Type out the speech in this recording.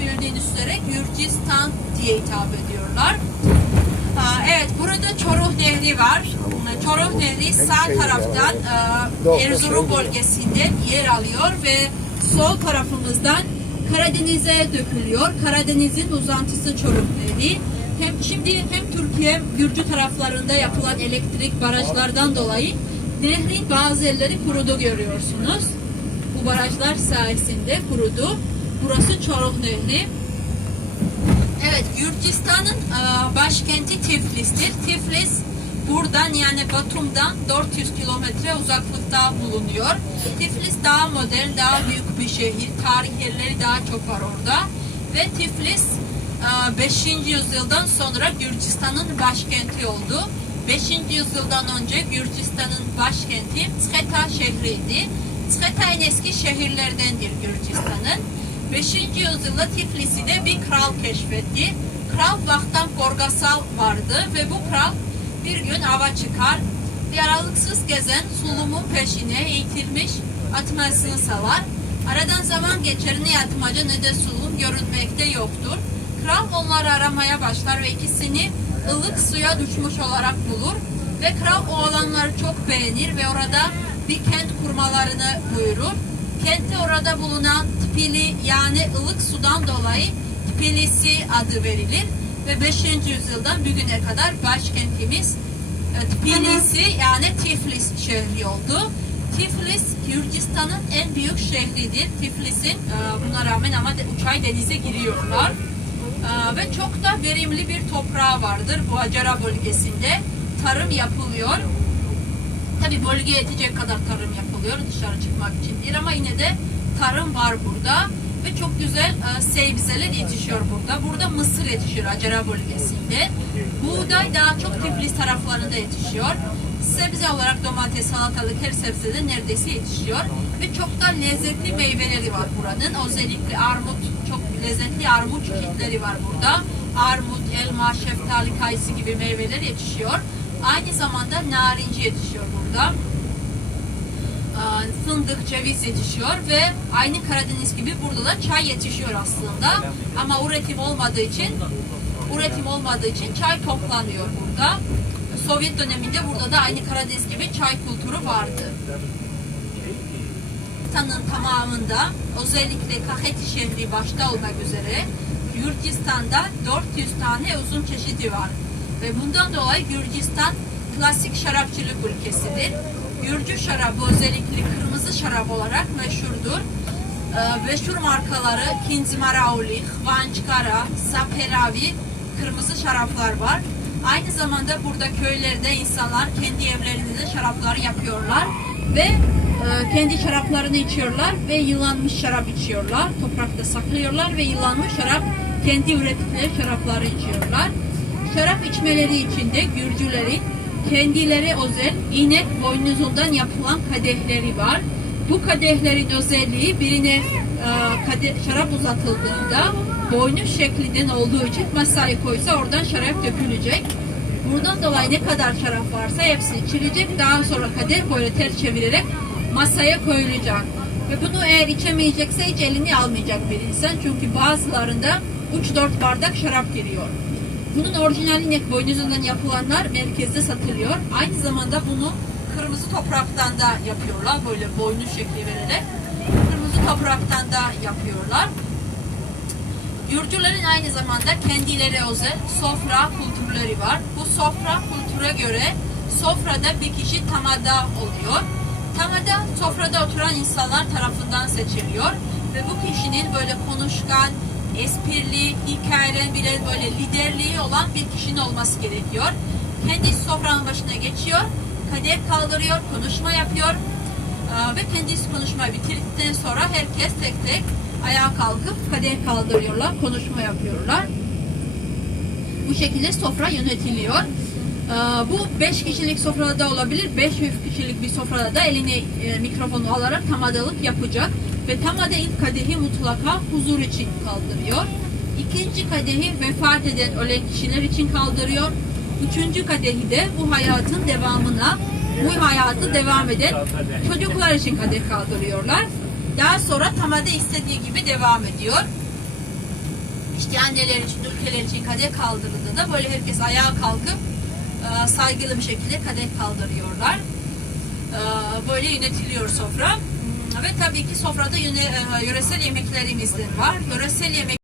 de bildiğiniz üzere Gürcistan diye hitap ediyorlar. Evet, burada Çoruh Nehri var. Çoruh Nehri sağ taraftan e, Erzurum bölgesinde yer alıyor ve sol tarafımızdan Karadeniz'e dökülüyor. Karadeniz'in uzantısı Çoruh Nehri. Hem şimdi hem Türkiye Gürcü taraflarında yapılan elektrik barajlardan dolayı nehrin bazı yerleri kurudu görüyorsunuz. Bu barajlar sayesinde kurudu. Çoruh Nehri. Evet, Gürcistan'ın e, başkenti Tiflis'tir. Tiflis buradan yani Batum'dan 400 kilometre uzaklıkta bulunuyor. Tiflis daha modern, daha büyük bir şehir. Tarih yerleri daha çok var orada. Ve Tiflis e, 5. yüzyıldan sonra Gürcistan'ın başkenti oldu. 5. yüzyıldan önce Gürcistan'ın başkenti Tsketa şehriydi. Tsketa en eski şehirlerdendir Gürcistan'ın. 5. yüzyılda Tiflis'i de bir kral keşfetti. Kral Vaktan Korgasal vardı ve bu kral bir gün ava çıkar ve aralıksız gezen sulumun peşine eğitilmiş atmasını salar. Aradan zaman geçer ne atmaca ne de sulum görünmekte yoktur. Kral onları aramaya başlar ve ikisini ılık suya düşmüş olarak bulur ve kral o alanları çok beğenir ve orada bir kent kurmalarını buyurur. Kentte orada bulunan Tpili yani ılık sudan dolayı Tbilisi adı verilir ve 5. yüzyıldan bugüne kadar başkentimiz e, Tbilisi yani Tiflis şehri oldu. Tiflis Gürcistan'ın en büyük şehridir. Tiflis'in e, buna rağmen ama de, uçay denize giriyorlar. E, ve çok da verimli bir toprağı vardır bu Acara bölgesinde. Tarım yapılıyor. Tabi bölgeye yetecek kadar tarım yapılıyor dışarı çıkmak için değil ama yine de tarım var burada ve çok güzel e, sebzeler yetişiyor burada. Burada mısır yetişiyor Acara bölgesinde. Buğday daha çok Tiflis taraflarında yetişiyor. Sebze olarak domates, salatalık her sebzede neredeyse yetişiyor. Ve çok da lezzetli meyveleri var buranın. Özellikle armut, çok lezzetli armut çeşitleri var burada. Armut, elma, şeftali, kayısı gibi meyveler yetişiyor. Aynı zamanda narinci yetişiyor burada. Aa, Fındık, ceviz yetişiyor ve aynı Karadeniz gibi burada da çay yetişiyor aslında. Ama üretim olmadığı için üretim olmadığı için çay toplanıyor burada. Sovyet döneminde burada da aynı Karadeniz gibi çay kültürü vardı. Gürcistan'ın tamamında özellikle Kaheti şehri başta olmak üzere Gürcistan'da 400 tane uzun çeşidi var. Ve bundan dolayı Gürcistan klasik şarapçılık ülkesidir. Gürcü şarabı özellikle kırmızı şarap olarak meşhurdur. Ee, meşhur markaları Kinzimarauli, Hvançkara, Saperavi kırmızı şaraplar var. Aynı zamanda burada köylerde insanlar kendi evlerinde de şarapları yapıyorlar ve e, kendi şaraplarını içiyorlar ve yılanmış şarap içiyorlar. Toprakta saklıyorlar ve yılanmış şarap kendi ürettikleri şarapları içiyorlar. Şarap içmeleri için de Gürcülerin kendileri özel inek boynuzundan yapılan kadehleri var. Bu kadehlerin özelliği birine e, kade- şarap uzatıldığında boynuz şeklinden olduğu için masaya koysa oradan şarap dökülecek. Bundan dolayı ne kadar şarap varsa hepsi içilecek. Daha sonra kadeh böyle ters çevirerek masaya koyulacak. Ve bunu eğer içemeyecekse hiç elini almayacak bir insan. Çünkü bazılarında 3-4 bardak şarap giriyor. Bunun orijinal inek boynuzundan yapılanlar merkezde satılıyor. Aynı zamanda bunu kırmızı topraktan da yapıyorlar. Böyle boynuz şekli vererek. Kırmızı topraktan da yapıyorlar. Gürcülerin aynı zamanda kendileri özel sofra kültürleri var. Bu sofra kültüre göre sofrada bir kişi tamada oluyor. Tamada sofrada oturan insanlar tarafından seçiliyor ve bu kişinin böyle konuşkan, esprili, hikayelerin bile böyle liderliği olan bir kişinin olması gerekiyor. Kendi sofranın başına geçiyor, kadeh kaldırıyor, konuşma yapıyor Aa, ve kendisi konuşmayı bitirdikten sonra herkes tek tek ayağa kalkıp kadeh kaldırıyorlar, konuşma yapıyorlar. Bu şekilde sofra yönetiliyor. Ee, Bu 5 kişilik sofrada olabilir, 500 kişilik bir sofrada da eline e, mikrofonu alarak tamadalık yapacak. Ve tamada kadehi mutlaka huzur için kaldırıyor. İkinci kadehi vefat eden ölen kişiler için kaldırıyor. Üçüncü kadehi de bu hayatın devamına, bu hayatı devam eden çocuklar için kadeh kaldırıyorlar. Daha sonra tamada istediği gibi devam ediyor. işte anneler için, ülkeler için kadeh kaldırıldığında böyle herkes ayağa kalkıp e, saygılı bir şekilde kadeh kaldırıyorlar. E, Böyle yönetiliyor sofra. Ve tabii ki sofrada yöne- e, yöresel yemeklerimiz de var. Yöresel yemek